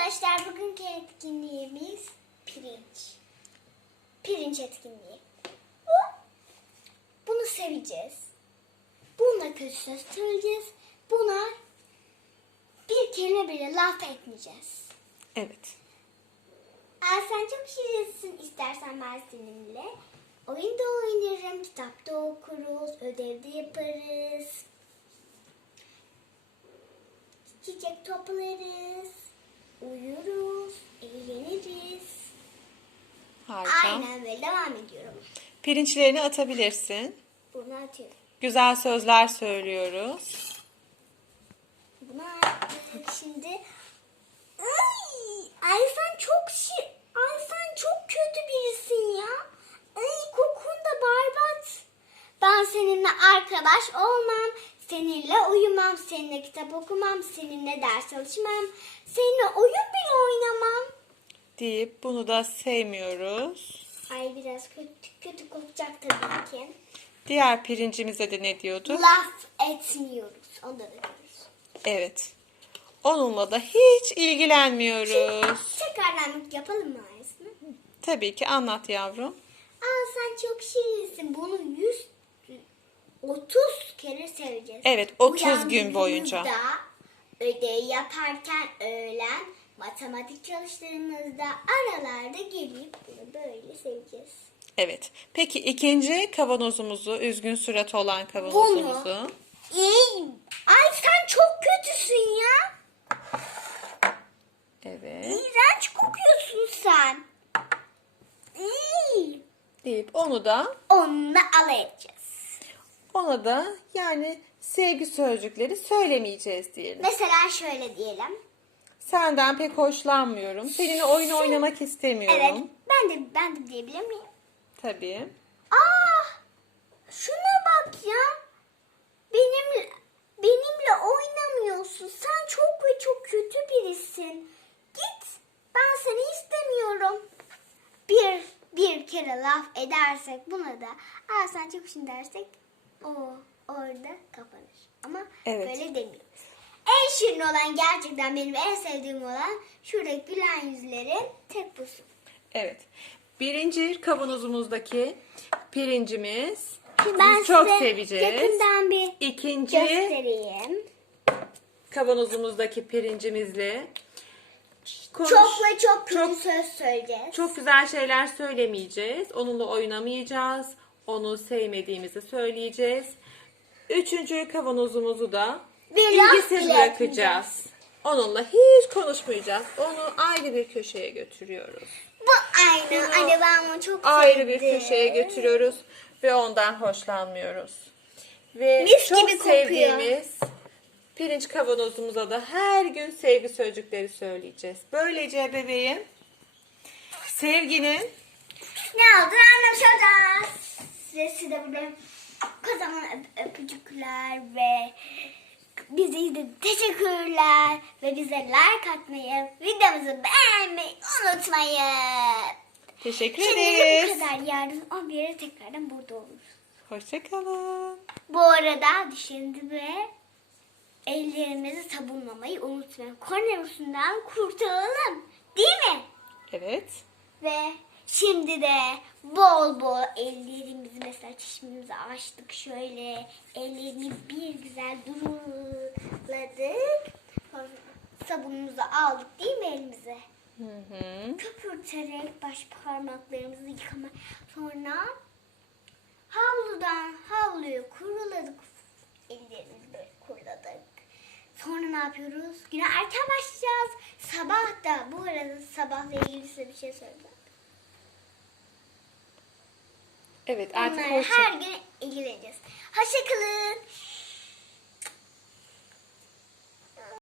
Arkadaşlar bugünkü etkinliğimiz pirinç. Pirinç etkinliği. Bu, bunu seveceğiz. Buna kötü söz söyleyeceğiz. Buna bir kelime bile laf etmeyeceğiz. Evet. Eğer sen çok şirinsin istersen ben seninle. Oyunda oynarım, kitapta okuruz, ödevde yaparız. Çiçek toplarız, uyuruz, eğleniriz. Harika. Aynen böyle devam ediyorum. Pirinçlerini atabilirsin. Bunu atıyorum. Güzel sözler söylüyoruz. Bunu attık şimdi. Ay, ay sen çok şi... Ay sen çok kötü birisin ya. Ay kokun da berbat. Ben seninle arkadaş olmam. Seninle uyumam. Seninle kitap okumam. Seninle ders çalışmam. Seninle oyun bile oynamam. Deyip bunu da sevmiyoruz. Ay biraz kötü, kötü kokacak tabii ki. Diğer pirincimize de ne diyordu? Laf etmiyoruz. Onu da diyoruz. Evet. Onunla da hiç ilgilenmiyoruz. Tekrardan yapalım mı Ayasını? Tabii ki anlat yavrum. Aa sen çok şirinsin. Bunu 100 30 kere seveceğiz. Evet, 30 gün boyunca. Ödev yaparken öğlen matematik çalıştığımızda aralarda gelip bunu böyle seveceğiz. Evet. Peki ikinci kavanozumuzu, üzgün surat olan kavanozumuzu. İyi. Ay sen çok kötüsün ya. Evet. İğrenç kokuyorsun sen. İyi. Deyip onu da Onunla alay edeceğiz. Ona da yani sevgi sözcükleri söylemeyeceğiz diyelim. Mesela şöyle diyelim. Senden pek hoşlanmıyorum. Seninle oyun oynamak istemiyorum. Evet. Ben de ben de diyebilir miyim? Tabii. Aa! Şuna bak ya. Benimle benimle oynamıyorsun. Sen çok ve çok kötü birisin. Git. Ben seni istemiyorum. Bir bir kere laf edersek buna da aa sen çok şirin dersek o orada kapanır. Ama Evet. böyle demiyoruz. En şirin olan gerçekten benim en sevdiğim olan şuradaki gülen yüzlerin tek busu. Evet. Birinci kavanozumuzdaki pirincimiz. Şimdi ben çok size seveceğiz. yakından bir İkinci göstereyim. kavanozumuzdaki pirincimizle konuş- Çok ve çok kötü çok- söz söyleyeceğiz. Çok güzel şeyler söylemeyeceğiz. Onunla oynamayacağız. Onu sevmediğimizi söyleyeceğiz. Üçüncü kavanozumuzu da Bir laf ilgisiz bırakacağız. Onunla hiç konuşmayacağız. Onu ayrı bir köşeye götürüyoruz. Bu aynı. Bunu Anne ben bunu çok Ayrı bir sevdim. köşeye götürüyoruz ve ondan hoşlanmıyoruz. Ve Mis çok gibi sevdiğimiz pirinç kavanozumuza da her gün sevgi sözcükleri söyleyeceğiz. Böylece bebeğim sevginin Ne olduğunu. Size burada kocaman öp- öpücükler ve bizi izlediğiniz teşekkürler ve bize like atmayı, videomuzu beğenmeyi unutmayın. teşekkür Şimdi bu ederiz. kadar. Yarın 11'e tekrardan burada oluruz. Hoşçakalın. Bu arada dişlerinizi ve ellerimizi sabunlamayı unutmayın. Koronavirüsünden kurtulalım. Değil mi? Evet. Ve şimdi de bol bol ellerimizi mesela çişimizi açtık şöyle. Ellerimizi bir güzel duruladık. Sabunumuzu aldık değil mi elimize? Hı hı. Köpürterek baş parmaklarımızı yıkama. Sonra havludan havluyu kuruladık. Ellerimizi böyle kuruladık. Sonra ne yapıyoruz? Güne erken başlayacağız. Sabah da bu arada sabahla ilgili size bir şey söyleyeceğim. Evet artık Onlara hoşça. her gün ilgileneceğiz. Hoşçakalın.